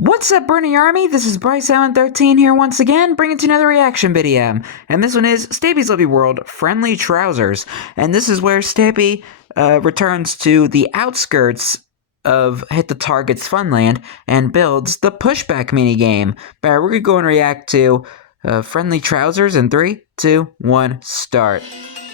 What's up, Bernie Army? This is BryceAllen13 here once again, bringing to another reaction video. And this one is Stampy's Lovely World, Friendly Trousers. And this is where Stampy returns to the outskirts of Hit the Target's Funland and builds the pushback minigame. We're going to go and react to Friendly Trousers in 3, 2, 1, start.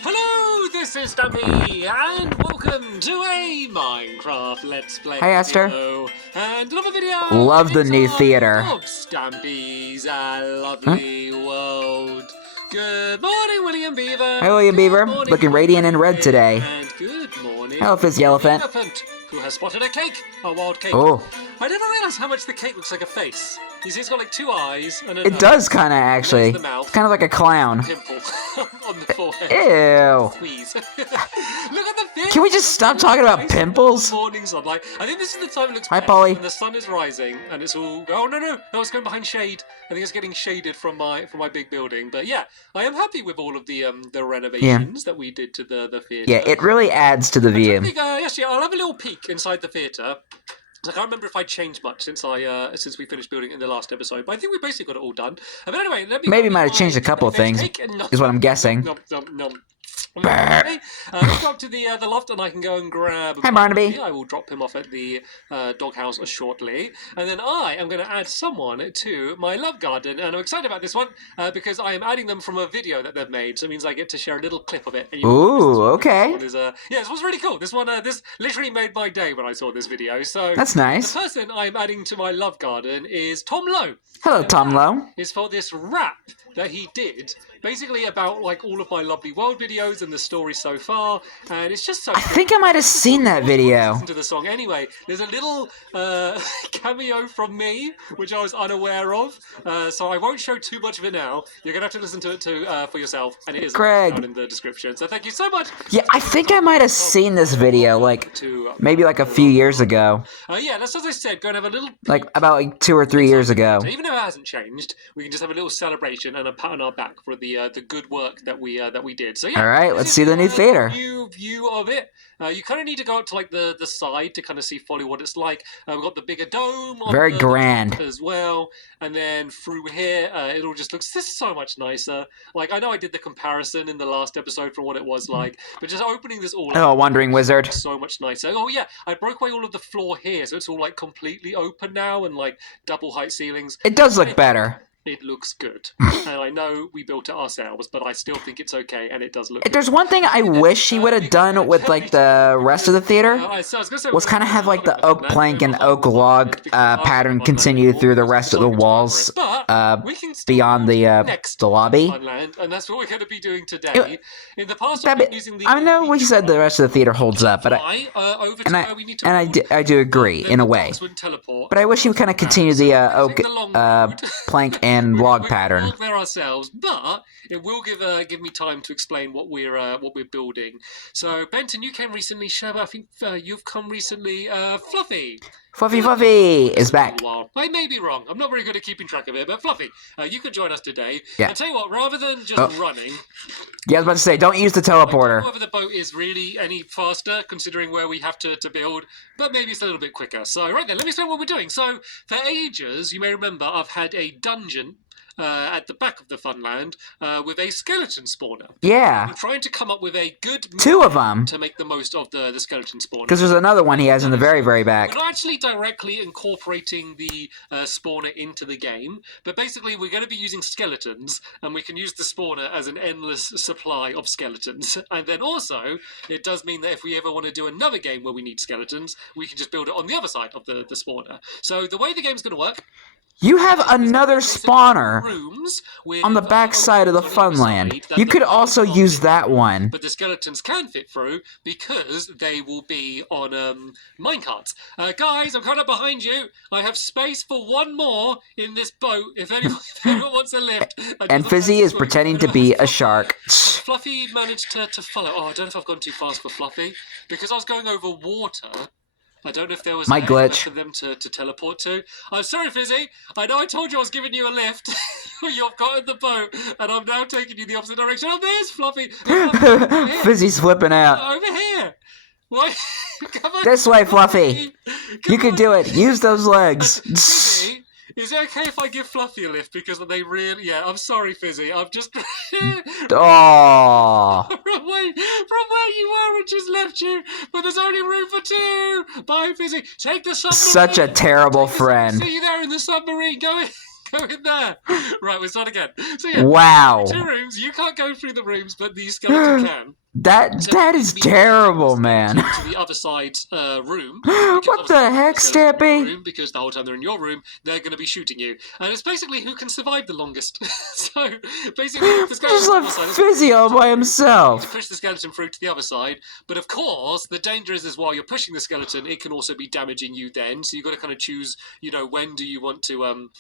Hello, this is Stampy, and welcome to a Minecraft Let's Play Hi, Esther. video. And another video. Love the new theater. Of Stampy's Lovely World. Good morning, William Beaver. Hi, William Beaver. Morning, Looking radiant and red today. And good morning. Hello, Fizzy Elephant. Who has spotted a cake, a wild cake. Oh. I never realised how much the cake looks like a face. You see, it's got like 2 eyes and a It nose. does kind of actually. The mouth. Kind of like a clown. Pimple on the forehead. Ew. Squeeze. Look at the face. Can we just stop talking about pimples? Morning sunlight. I think this is the time it looks Hi, best Polly. when the sun is rising and it's all. Oh no! It's going behind shade. I think it's getting shaded from my big building. But yeah, I am happy with all of the renovations that we did to the theatre. Yeah, it really adds to the view. I think actually I'll have a little peek inside the theatre. I can't remember if I changed much since we finished building it in the last episode, but I think we basically got it all done. But anyway, let me. Maybe might have changed a couple of things, is what I'm guessing. Nom. Let's go up to the loft and I can go and grab Hi, Barnaby. I will drop him off at the doghouse shortly. And then I am going to add someone to my love garden. And I'm excited about this one because I am adding them from a video that they've made. So it means I get to share a little clip of it. And Ooh, okay. this one's really cool. This literally made my day when I saw this video. So That's nice. the person I'm adding to my love garden is Tom Lowe. Hello, Tom Lowe. Is for this rap that he did, basically about like all of my Lovely World videos and the story so far, and it's just so. I think I might have seen that video. Listen to the song anyway. There's a little cameo from me, which I was unaware of, so I won't show too much of it now. You're gonna have to listen to it for yourself, and it is Greg. down in the description. So thank you so much. Yeah, I think I might have seen this video, like, maybe like a few years ago. Yeah, that's as I said. Go and have a little. Like, about like 2 or 3 years ago. So even though it hasn't changed, we can just have a little celebration and a pat on our back for the good work that we did. So yeah. All right, let's see the new theater. New view of it. You kind of need to go up to like the side to kind of see fully what it's like. We've got the bigger dome. On Very the grand. top as well, and then through here, it all just looks so much nicer. Like I know I did the comparison in the last episode from what it was like, but just opening this all. Oh, Wandering Wizard. So much nicer. Oh yeah, I broke away all of the floor here, so it's all like completely open now and like double height ceilings. It does look better. It looks good. And I know we built it ourselves, but I still think it's okay, and it does look good. There's one thing I wish he would have done with like the rest of the theater, was kind of have like the oak plank and oak log pattern continue through the rest of the walls beyond the lobby. And that's what we're going to be doing today. In the past, I've been using the... I know we said the rest of the theater holds up, but I do agree in a way. But I wish he would kind of continue the oak plank and log pattern. There ourselves, but it will give me time to explain what we're building. So Benton, you came recently. Shabba, I think you've come recently. Fluffy. Fluffy is back. I may be wrong. I'm not very good at keeping track of it, but Fluffy, you can join us today. Yeah. And tell you what, rather than just running. Yeah, I was about to say, don't use the teleporter. Whether the boat is really any faster, considering where we have to build, but maybe it's a little bit quicker. So right then, let me explain what we're doing. So for ages, you may remember, I've had a dungeon at the back of the Funland with a skeleton spawner. Yeah. I'm trying to come up with a good 2 of them to make the most of the skeleton spawner. Because there's another one he has in the very back. We're not actually directly incorporating the spawner into the game, but basically we're going to be using skeletons, and we can use the spawner as an endless supply of skeletons. And then also, it does mean that if we ever want to do another game where we need skeletons, we can just build it on the other side of the spawner. So the way the game's going to work... You have another spawner on the back side of the Funland. You could also use that one. But the skeletons can fit through because they will be on minecarts. Guys, I'm kind of behind you. I have space for one more in this boat if anyone wants a lift. And Fizzy is pretending to be a shark. Fluffy managed to follow. Oh, I don't know if I've gone too fast for Fluffy. Because I was going over water... I don't know if there was my glitch for them to teleport to. I'm sorry, Fizzy. I know I told you I was giving you a lift. You've got in the boat, and I'm now taking you the opposite direction. Oh, there's Fluffy. Fizzy's flipping out. Over here. What? Come on, this way, Fluffy. You can do it. Use those legs. Fizzy, Is it okay if I give Fluffy a lift because they really? Yeah, I'm sorry, Fizzy. I'm just Oh. from where you were and just left you, but there's only room for 2. Bye, Fizzy. Take the submarine. Such a terrible friend. See you there in the submarine. Go in. Go in there. Right, we'll start again. So yeah, Wow. 2 rooms. You can't go through the rooms, but the skeleton can. That is terrible, man. To the other side's room. What the heck, Stampy? Because the whole time they're in your room, they're going to be shooting you. And it's basically who can survive the longest. So, basically, if the Just left Fizzy all by himself. You push the skeleton through to the other side. But of course, the danger is while you're pushing the skeleton, it can also be damaging you then. So you've got to kind of choose, when do you want to...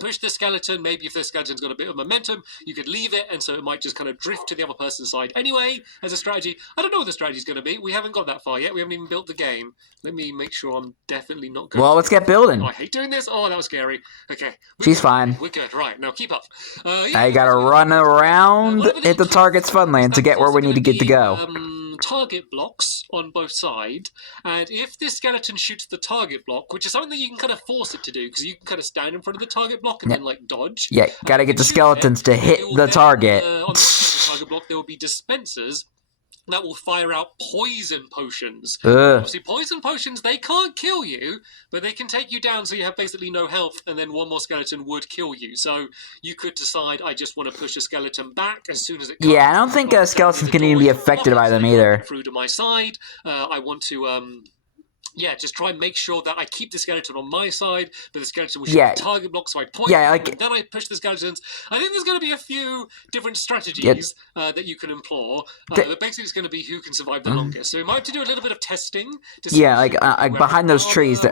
push the skeleton. Maybe if the skeleton's got a bit of momentum, you could leave it, and so it might just kind of drift to the other person's side. Anyway, as a strategy, I don't know what the strategy's going to be. We haven't got that far yet. We haven't even built the game. Let me make sure I'm definitely not going. Well, let's get building. Oh, I hate doing this. Oh, that was scary. Okay. She's fine. We're good. Right, now keep up. I gotta run around hit the target's funland to get where we need to get to go. Target blocks on both sides, and if this skeleton shoots the target block, which is something that you can kind of force it to do, because you can kind of stand in front of the target block and then like dodge. Yeah, gotta get the skeletons to hit the target. On the target block, there will be dispensers that will fire out poison potions. Obviously, poison potions, they can't kill you, but they can take you down so you have basically no health, and then one more skeleton would kill you. So you could decide, I just want to push a skeleton back as soon as it comes. Yeah, I don't think skeletons can even be affected by them either. Through to my side. I want to... just try and make sure that I keep the skeleton on my side, but the skeleton will shoot the target block, so I point and then I push the skeletons. I think there's going to be a few different strategies that you can employ, but basically it's going to be who can survive the longest. So we might have to do a little bit of testing. To behind those trees,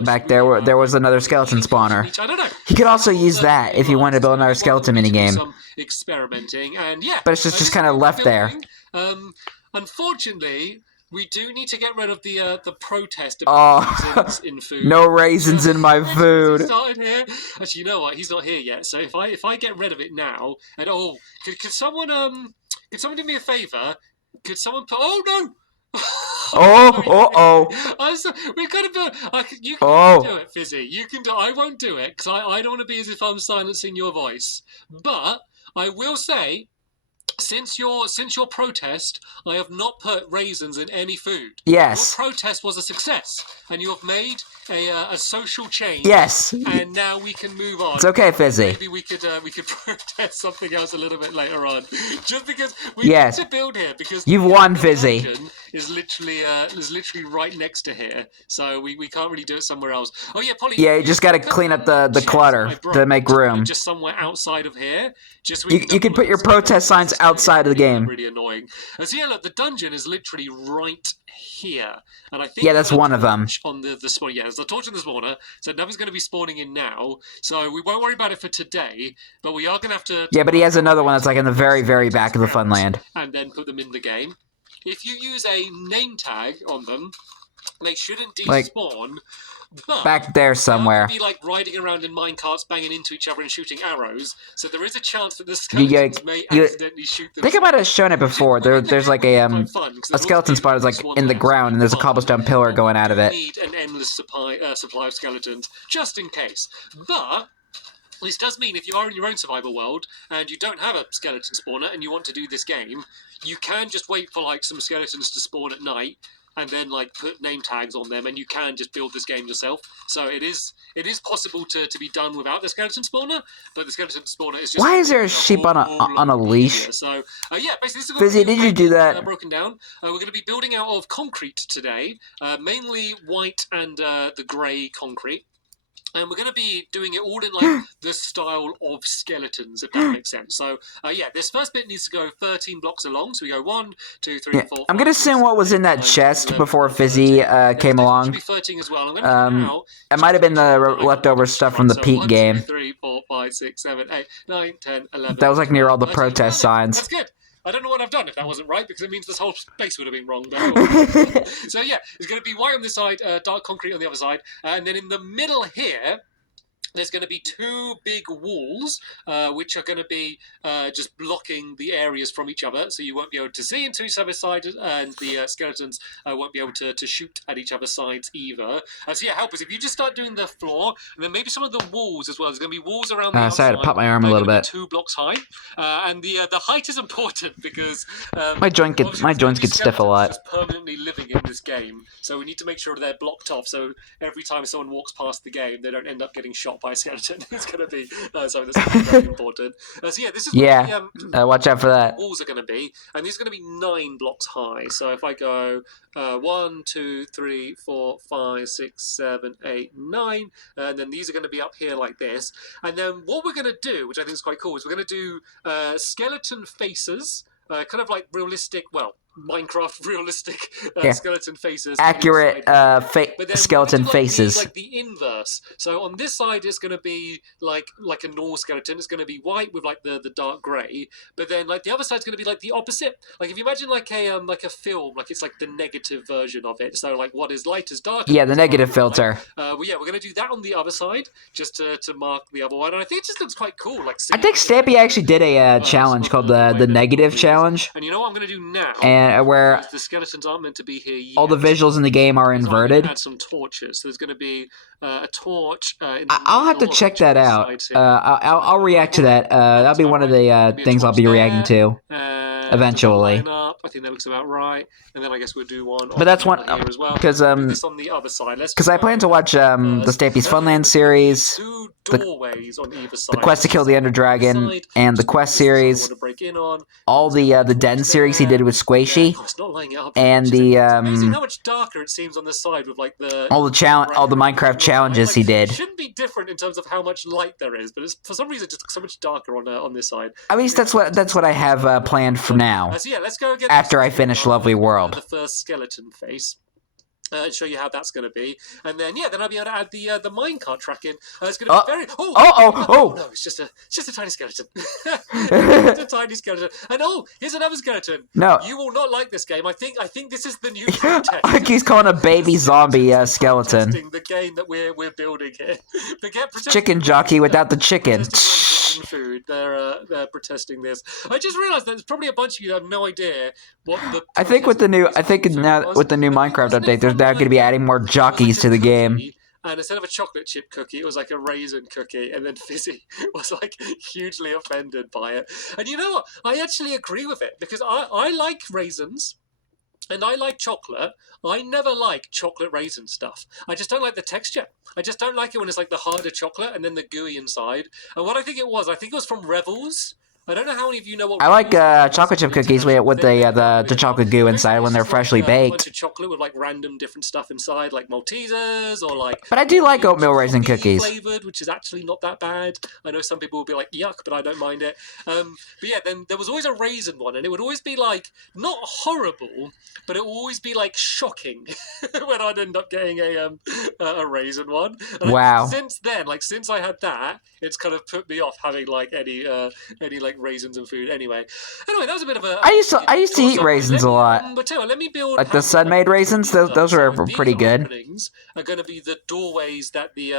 back there, there was another skeleton spawner. I don't know. You could also use that if you wanted to build another skeleton minigame. Some experimenting, and but it's just kind of left there. Unfortunately, we do need to get rid of the protest of raisins in food. No raisins in my food. Started here. Actually, you know what? He's not here yet. So if I get rid of it now, and could someone do me a favor? Could someone put? Oh no! We've got to build. You can do it, Fizzy. You can do. I won't do it because I don't want to be as if I'm silencing your voice. But I will say, since your protest, I have not put raisins in any food. Yes. Your protest was a success, and you have made a social change. Yes. And now we can move on. It's okay, Fizzy. Maybe we could protest something else a little bit later on, just because we need to build here because you've won, Fizzy. Is literally right next to here, so we can't really do it somewhere else. Oh yeah, Polly. Yeah, you just got to clean up the clutter to make room. Just somewhere outside of here. Just you can put your protest signs outside of the game. Really annoying. And so yeah, look, the dungeon is literally right here, and I think that's one of them. On the spawn, there's a torch on the spawner, so nothing's going to be spawning in now. So we won't worry about it for today, but we are going to have to. Yeah, but he has another one that's like in the very, very back of the funland. And then put them in the game. If you use a name tag on them, they shouldn't despawn. But back there somewhere. Be like riding around in minecarts, banging into each other and shooting arrows. So there is a chance that the skeletons may accidentally shoot them. I think I might have shown it before. There's like a skeleton spot is like in the ground, and there's a cobblestone pillar going out of it. You need an endless supply of skeletons just in case, but. This does mean if you are in your own survival world and you don't have a skeleton spawner and you want to do this game, you can just wait for like some skeletons to spawn at night and then like put name tags on them, and you can just build this game yourself. So it is possible to be done without the skeleton spawner, but the skeleton spawner is just. Why is there a sheep on a leash? So basically this is Fizzy, did you do that? Broken down. We're going to be building out of concrete today, mainly white and the grey concrete. And we're going to be doing it all in like the style of skeletons, if that makes sense. So, this first bit needs to go 13 blocks along. So we go 1, 2, 3, 4. I'm going to assume what was in that chest before Fizzy came along. Be 13 as well. I'm going it might have been the leftover stuff from the Pete game. 1, 2, 3, 4, 5, 6, 7, 8, 9, 10, 11. That was like near all the protest signs. That's good. I don't know what I've done if that wasn't right, because it means this whole space would have been wrong. But so it's going to be white on this side, dark concrete on the other side, and then in the middle here, there's going to be 2 big walls, which are going to be just blocking the areas from each other, so you won't be able to see into each other's sides, and the skeletons won't be able to shoot at each other's sides either. So yeah, help us if you just start doing the floor, and then maybe some of the walls as well. There's going to be walls around the outside. Sorry to pop my arm a little bit. 2 blocks high, and the height is important because my joints get stiff a lot. Just permanently living in this game, so we need to make sure they're blocked off. So every time someone walks past the game, they don't end up getting shot by a skeleton. It's going to be something that's very important. So yeah, this is what the, watch out for that. Walls are going to be, and these are going to be 9 blocks high. So if I go 1, 2, 3, 4, 5, 6, 7, 8, 9, and then these are going to be up here like this. And then what we're going to do, which I think is quite cool, is we're going to do skeleton faces, kind of like realistic, well, Minecraft realistic skeleton faces. Accurate skeleton faces. Like the inverse. So on this side, it's going to be like a normal skeleton. It's going to be white with like the dark grey. But then like the other side's going to be like the opposite. Like if you imagine like a film, like it's like the negative version of it. So like what is light is dark. Yeah, the negative filter. Well, yeah, we're going to do that on the other side just to mark the other one. And I think it just looks quite cool. Like I think Stampy actually did a challenge called the negative challenge. And you know what I'm going to do now? And where the skeletons aren't meant to be here yet. All the visuals in the game are inverted. Add some torches. So there's going to be a torch. I'll have to check that out. I'll react to that. That'll be one of the things I'll be reacting to eventually. I think that looks about right. And then I guess we'll do one. But that's one because this on the other side. Because I plan to watch the Stampy's Funland series, doorways on either side. The Quest to Kill the Ender Dragon, and the Quest series. All the Den series he did with Squishy. And the amazing how much darker it seems on the side with like the all the Minecraft challenges he did. It shouldn't be different in terms of how much light there is, but it's for some reason just so much darker on this side. At least that's what I have planned for now. So yeah, let's go again. After I finish Lovely World, the first skeleton face. And show you how that's going to be, and then then I'll be able to add the minecart tracking. It's going to be very. No, it's just a tiny skeleton. It's a tiny skeleton. And here's another skeleton. No, you will not like this game. I think this is the new protest. I think he's calling a baby zombie skeleton. The game that we're building here. Forget chicken jockey without the chicken. Food. They're protesting this. I just realised that there's probably a bunch of you that have no idea what the. I think with the new Minecraft update, there's now going to be adding more jockeys to the game. And instead of a chocolate chip cookie, it was like a raisin cookie. And then Fizzy was like hugely offended by it. And you know what? I actually agree with it because I like raisins. And I like chocolate. I never like chocolate raisin stuff. I just don't like the texture. I just don't like it when it's like the harder chocolate and then the gooey inside. And what I think it was from Revels. I don't know how many of you know what. I like chocolate chip cookies with the chocolate goo inside when they're freshly baked. A bunch of chocolate with like random different stuff inside, like Maltesers or like. But I do like oatmeal raisin cookies. Flavored, which is actually not that bad. I know some people will be like yuck, but I don't mind it. But yeah, then there was always a raisin one, and it would always be like not horrible, but it would always be like shocking when I'd end up getting a raisin one. And wow. Since then, since I had that, it's kind of put me off having like any like raisins and food. Anyway, that was a bit of a. I used to eat raisins a lot. But let me build like the sun-made raisins. Those were pretty good. Openings are going to be the doorways that the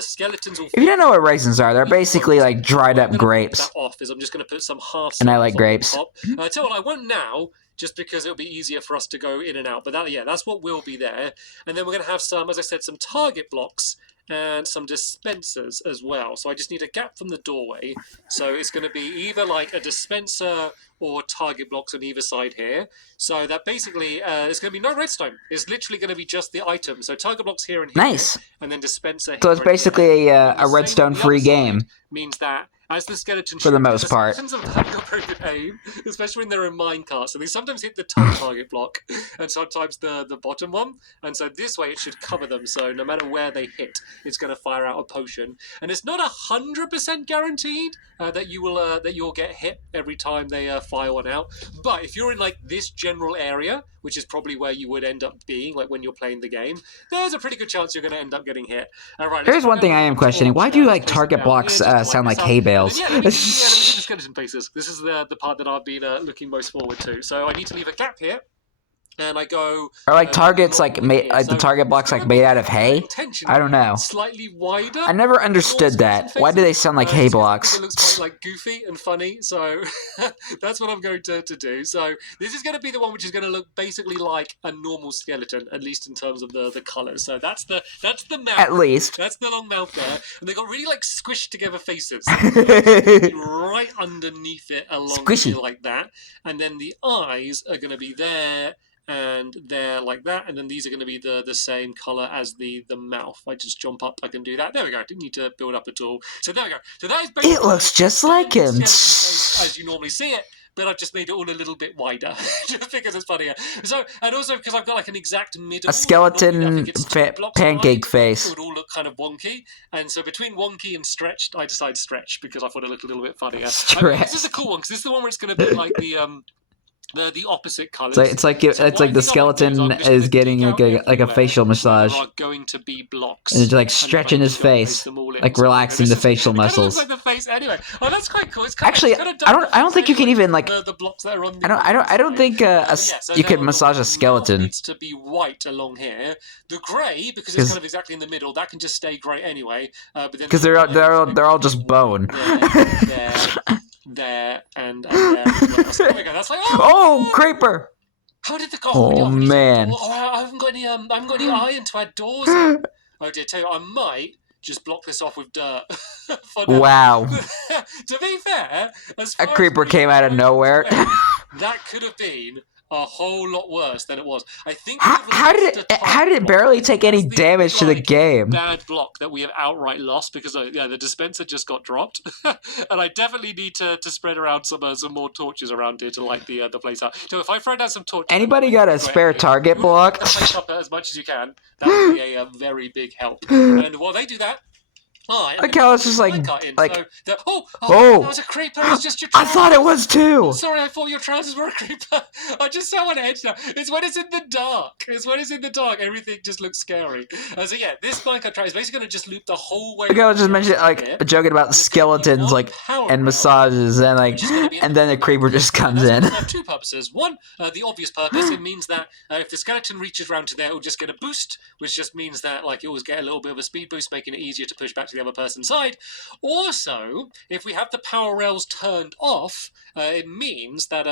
skeletons will. If you don't know what raisins are, they're basically like dried up grapes. That off is I'm just going to put some half. And I like grapes. Tell you what, I won't now. Just because it'll be easier for us to go in and out. But that's what will be there. And then we're going to have some, as I said, some target blocks and some dispensers as well. So I just need a gap from the doorway. So it's going to be either like a dispenser or target blocks on either side here. So that basically, it's going to be no redstone. It's literally going to be just the item. So target blocks here and here. Nice. And then dispenser here. So it's basically a redstone-free game. Means that as the skeleton for the most part. Skeletons have got very good aim, especially when they're in minecarts. So they sometimes hit the top target block and sometimes the bottom one. And so this way it should cover them. So no matter where they hit, it's going to fire out a potion. And it's not 100% guaranteed that you'll get hit every time they fire one out. But if you're in like this general area, which is probably where you would end up being, like when you're playing the game, there's a pretty good chance you're going to end up getting hit. Right, here's one thing I am questioning. Why do like target blocks sound like hay bales? Let me do the skeleton faces. This is the part that I've been looking most forward to. So I need to leave a gap here. and I go. Are like targets like made here. like the So target blocks it's like gonna be, made out of hay? intentionally I don't know. slightly wider. I never understood that. Why do they sound like hay Just 'cause I blocks? think it looks quite like goofy and funny, so that's what I'm going to do. So this is going to be the one which is going to look basically like a normal skeleton, at least in terms of the colours. So that's the mouth. At least. That's the long mouth there, and they got really like squished together faces. Right underneath it, along here like that, and then the eyes are going to be there and there like that, and then these are going to be the same color as the mouth. If I just jump up, I can do that. There we go. I didn't need to build up at all. So there we go. So that is basically It looks just like him. as you normally see it, but I've just made it all a little bit wider, just because it's funnier. So, and also because I've got like an exact middle. A skeleton pancake face. It would all look kind of wonky, and so between wonky and stretched, I decided stretch because I thought it looked a little bit funnier. I mean, this is a cool one because this is the one where it's going to be like the opposite colours. It's like the skeleton is getting like a facial massage. There are going to be blocks. And it's like stretching his face, like relaxing the facial muscles. It kind of looks like the face anyway. Oh, that's quite cool. It's actually, I don't think you can even like. The blocks that are on. I don't think you could massage a skeleton. It needs to be white along here. The grey, because it's kind of exactly in the middle, that can just stay grey anyway. Because they're all just bone. There and there. There we go. That's like oh creeper! How did the oh man! I haven't got any iron to add doors in. Oh dear, tell you, I might just block this off with dirt. Wow. To be fair, a creeper came out of nowhere. That could have been a whole lot worse than it was. I think. How did it barely take any damage to the game? Bad block that we have outright lost because the dispenser just got dropped, and I definitely need to spread around some more torches around here to light the place up. So if I throw down some torches, anybody got a spare target block? As much as you can. That would be a very big help. And while they do that. Like how it's just like that was a creeper. It was just your trousers. I thought it was too. Sorry, I thought your trousers were a creeper. I just saw an edge now. It's when it's in the dark. Everything just looks scary. So yeah, this Minecraft track is basically going to just loop the whole way. Like I was just mentioning, like joking about skeletons, like and massages, and like, and then the creeper just comes in. Have two purposes. One, the obvious purpose. It means that if the skeleton reaches around to there, it will just get a boost, which just means that like it will get a little bit of a speed boost, making it easier to push back to the other person's side. Also, if we have the power rails turned off, it means that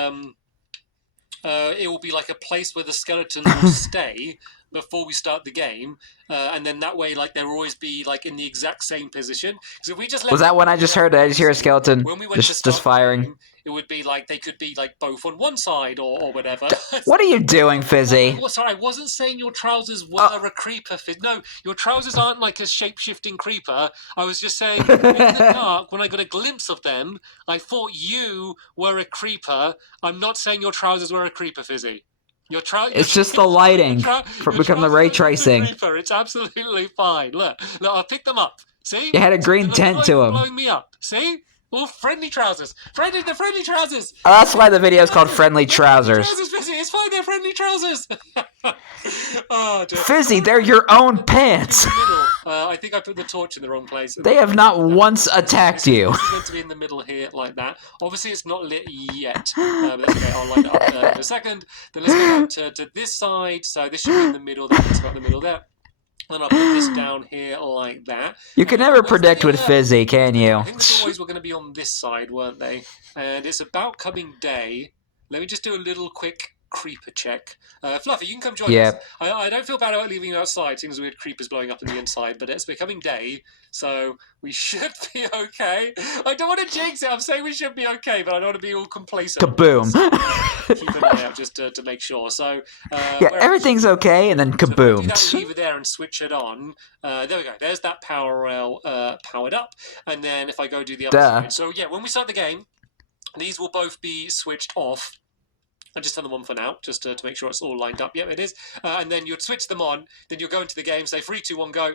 it will be like a place where the skeletons will stay before we start the game, and then that way, like they'll always be like in the exact same position. Because if we just was that when I just heard? I just hear a skeleton just firing. Game, it would be like they could be like both on one side or whatever. What are you doing, Fizzy? Sorry, I wasn't saying your trousers were a creeper. No, your trousers aren't like a shape-shifting creeper. I was just saying in the dark, when I got a glimpse of them, I thought you were a creeper. I'm not saying your trousers were a creeper, Fizzy. It's just the lighting become the ray tracing. It's absolutely fine. Look, I'll pick them up. See? You had a green tint to them. Blowing me up. See? Oh, friendly trousers. The friendly trousers. Oh, that's why the video is called Friendly Trousers. It's fine, they're friendly trousers. Oh, dear. Fizzy, they're your own pants. I think I put the torch in the wrong place. They have not once attacked you. This is meant to be in the middle here, like that. Obviously, it's not lit yet. But that's okay, I'll light it up in a second. Then let's go down to this side. So this should be in the middle. That's got the middle there. And I'll put this down here like that. You can never predict with Fizzy, can you? I think the doorways were going to be on this side, weren't they? And it's about coming day. Let me just do a little quick creeper check. Fluffy, you can come join us. I don't feel bad about leaving you outside, seeing as we had creepers blowing up in the inside, but it's becoming day, so we should be okay. I don't want to jinx it. I'm saying we should be okay, but I don't want to be all complacent. Kaboom. Keep an eye out just to make sure. So yeah, everything's okay, and then kaboom. So leave it there and switch it on. There we go. There's that power rail powered up, and then if I go do the other side. So yeah, when we start the game, these will both be switched off. I'll just turn them on for now, just to make sure it's all lined up. Yep, it is. And then you'd switch them on. Then you'll go into the game, say 3, 2, 1, go.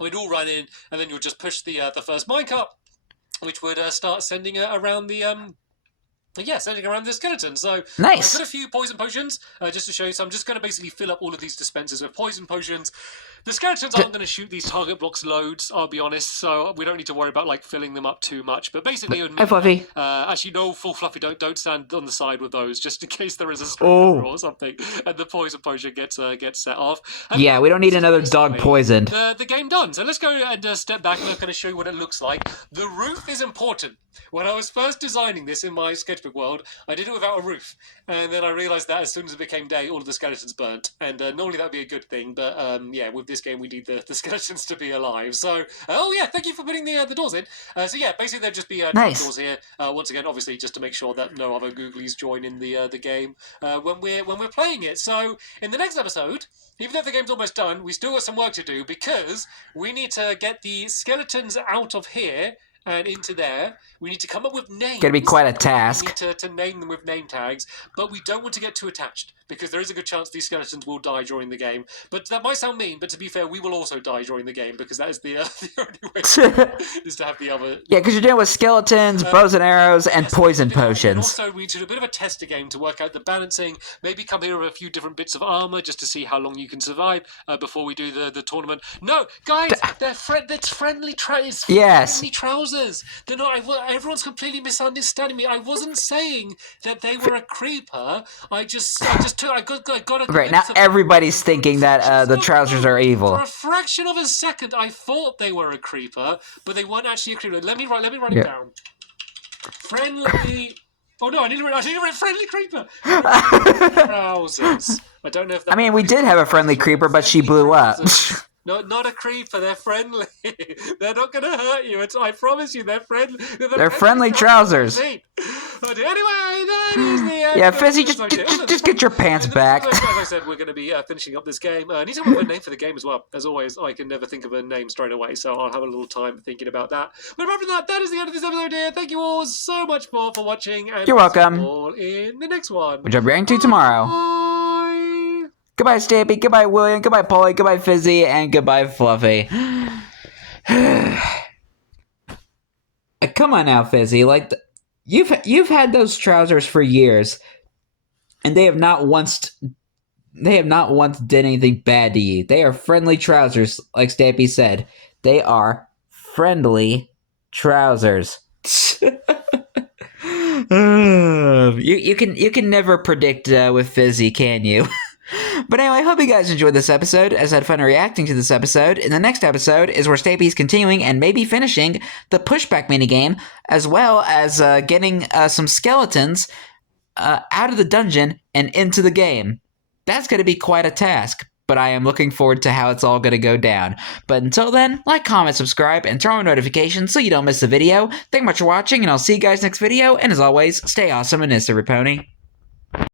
We'd all run in, and then you'll just push the first minecart, which would start sending around the sending around the skeleton. So nice. I put a few poison potions just to show you. So I'm just going to basically fill up all of these dispensers with poison potions. The skeletons aren't going to shoot these target blocks loads, I'll be honest, so we don't need to worry about like filling them up too much. But basically, Hi, Fluffy. actually, no, full Fluffy, don't stand on the side with those, just in case there is a screamer or something, and the poison potion gets set off. And yeah, we don't need another dog poisoned. The game done. So let's go and step back and I'm going to show you what it looks like. The roof is important. When I was first designing this in my sketchbook world, I did it without a roof, and then I realised that as soon as it became day, all of the skeletons burnt. And normally that'd be a good thing, but yeah, with this game we need the skeletons to be alive. So, oh yeah, thank you for putting the doors in. So yeah, basically there'd just be nice. doors here. Once again, obviously, just to make sure that no other googlies join in the game when we're playing it. So in the next episode, even though the game's almost done, we still got some work to do because we need to get the skeletons out of here and into there. We need to come up with names. Gonna be quite a task. We need to name them with name tags, but we don't want to get too attached because there is a good chance these skeletons will die during the game. But that might sound mean, but to be fair, we will also die during the game because that is the only way is to have the other. Yeah, because you're dealing with skeletons, bows and arrows, and poison potions. And also, we did a bit of a tester game to work out the balancing. Maybe come here with a few different bits of armor just to see how long you can survive before we do the tournament. No, guys, that's friendly trousers. Yes. Friendly trousers. They're not. Everyone's completely misunderstanding me. I wasn't saying that they were a creeper. I got Right, now everybody's thinking that the trousers are evil. For a fraction of a second, I thought they were a creeper, but they weren't actually a creeper. Let me write it down. Friendly. Oh no, I need to write friendly creeper. Trousers. I don't know if that. I mean, we did have a friendly creeper, but she blew up. No, not a creeper. They're friendly. They're not going to hurt you. I promise you, they're friendly. They're friendly trousers. Anyway, that is the end. Yeah, Fizzy, just get your pants back. As I said, we're going to be finishing up this game. I need to come up with a name for the game as well. As always, I can never think of a name straight away, so I'll have a little time thinking about that. But apart from that, that is the end of this episode here. Thank you all so much for watching. And you're welcome. See you all in the next one. Which I'll bring to tomorrow. Bye. Goodbye, Stampy. Goodbye, William. Goodbye, Polly. Goodbye, Fizzy. And goodbye, Fluffy. Come on now, Fizzy. Like, you've had those trousers for years, and they have not once did anything bad to you. They are friendly trousers, like Stampy said. They are friendly trousers. You can never predict with Fizzy, can you? But anyway, I hope you guys enjoyed this episode, as I had fun reacting to this episode. In the next episode is where Stampy's continuing and maybe finishing the pushback minigame, as well as getting some skeletons out of the dungeon and into the game. That's going to be quite a task, but I am looking forward to how it's all going to go down. But until then, like, comment, subscribe, and turn on notifications so you don't miss the video. Thank you much for watching, and I'll see you guys next video, and as always, stay awesome and Mr. Pony.